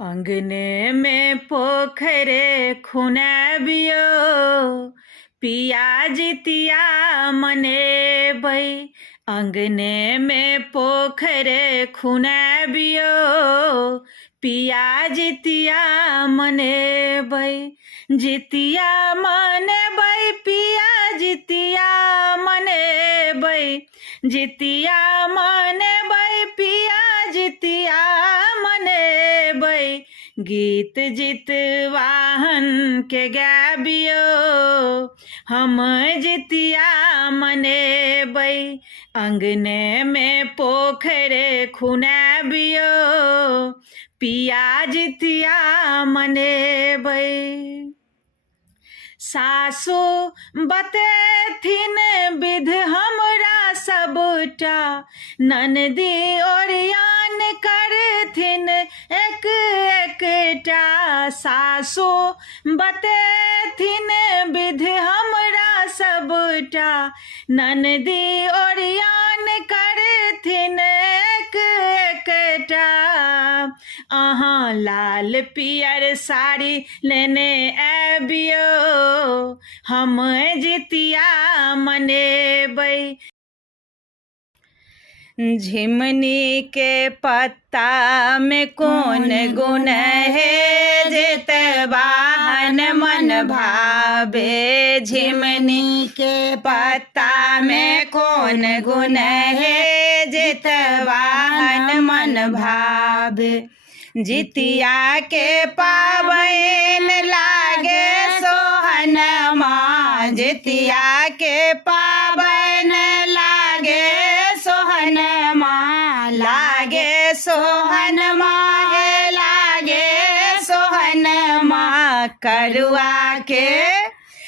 अंगने में पोखरे खुनाबियो पिया जितिया मनेबै। अंगने में पोखरे खुनाबियो पिया जितिया मनेबै। जितिया मनेबै पिया जितिया मनेबै। जितिया मनेबै पिया जितिया मनेबै। गीत जितवाहन के गाबियो हम जितिया मनेबै। अंगने में पोखरे खुनाबियो पिया जितिया मनेबै। सासु बतेथिन विध हमरा सबटा ननदी ओरियान करथिन एक एकटा। सासु बतेथिन विध हमरा सबटा ननदी ओरियान करथिन एक एकटा। अहाँ लाल पियर साड़ी लेने आबियो हम जितिया मनेबै। झिमनी के पत्ता में कौन गुण है जितवाहन मन भावे। झिमनी के पत्ता में कौन गुण है जितवाहन मन भावे। जितिया के पाबन लागे सोहन माँ। जितिया के पाबन लागे सोहन माँ। लागे सोहन माँ है लागे सोहन माँ। करुआ के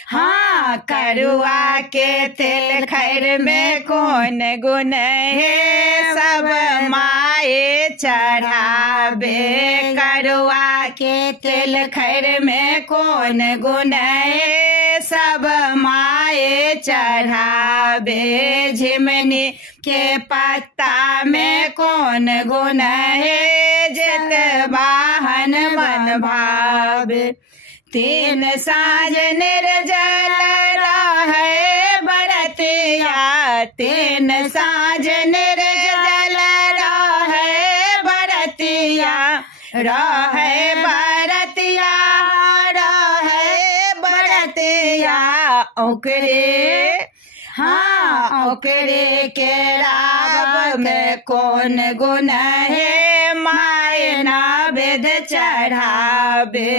हाँ करुआ के तेल खैर में कौन गुण है सब माए चढ़ावे। करुआ के तेल खैर में कौन गुण है सब माए चढ़ावे। झिमनी के पत्ता में कौन गुण है जितवाहन मन भावे। तीन साँझ निर्जल रहे बरतिया। तीन साँझ निर्जल रहे बरतिया। रहे बरतिया रहे बरतिया। ओकरे हाँ ओकरे के राव में कौन गुण है माय नैवेद चढ़ावे।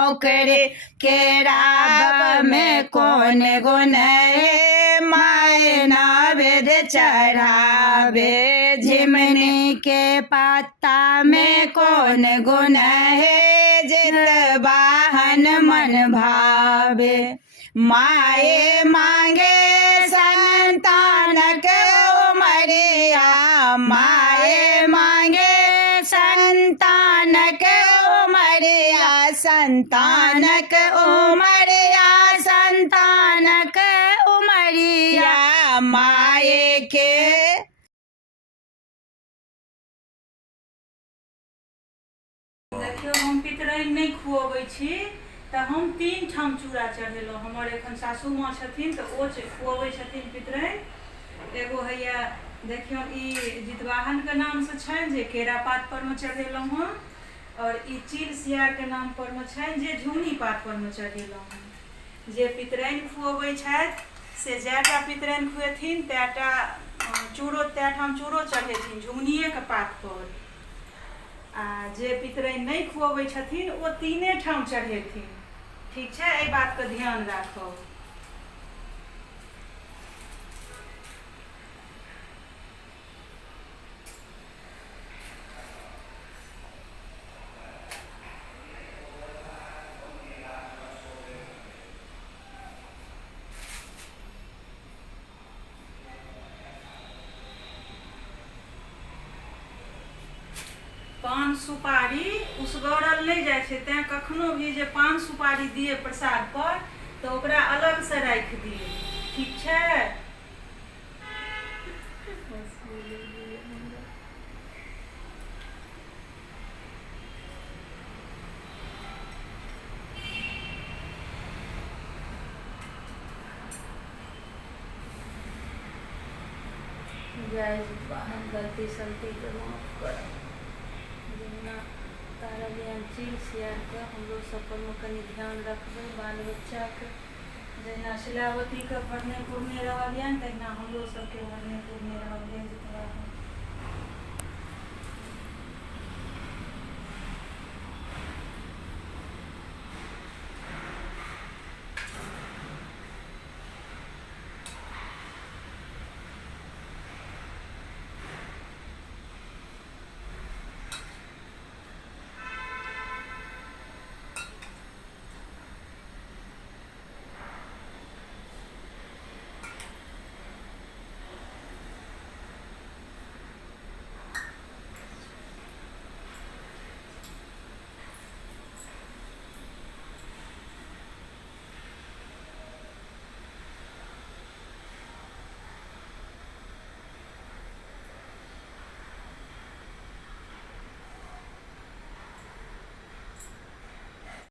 ओकरे के राव में कौन गुण है माय नैवेद चढ़ावे। झिमनी के पत्ता में कौन गुण है जितवाहन मन भावे। माए मांगे संतानक उमरिया। माए मांगे संतानक उमरिया। संतानक उमरिया संतानक उमरिया। माए के देखियो हम पितराइन नहीं खुआबै छी तो हम 3 ठाम चूड़ा चढ़ेलहुँ। हमर एखन सासू माँ छथिन तो ओ खुआबै छथिन पितराइन। एगो हैया देखियौ ई जितवाहन के नाम से छनि जे केरा पात पर में चढ़ेलहुँ हँ। और ई चील सियार के नाम पर में छनि जे झुंगनी पात पर में चढ़ेलहुँ हँ। जे पितराइन खुआबै छथि से जैटा पितराइन खुएथिन तैटा चूड़ो तैठाम चूड़ो चढ़ेथिन झुंगनिए के पात पर। आ जे पितराइन नहीं खुआबै छथिन ओ 3 ठाम चढ़ेथिन। ठीक है एहि बात का ध्यान राखब। पान सुपारी उसगरल नहीं जाए छै तैं कखनो भी जे पान सुपारी दिए प्रसाद पर तो ओकरा अलग से राख दिए। ठीक छै। जय जितवा हम गलती सलती के माफ कर जितना तारा ज्ञान चीज शेयर कर हम लोग सब पर में कनी ध्यान रखबे बाल बच्चा के जहिना शिलावती के पढ़ने पुरने रहलियन तहिना हम लोग सबके पढ़ने पुरने रहलियन जितवा हम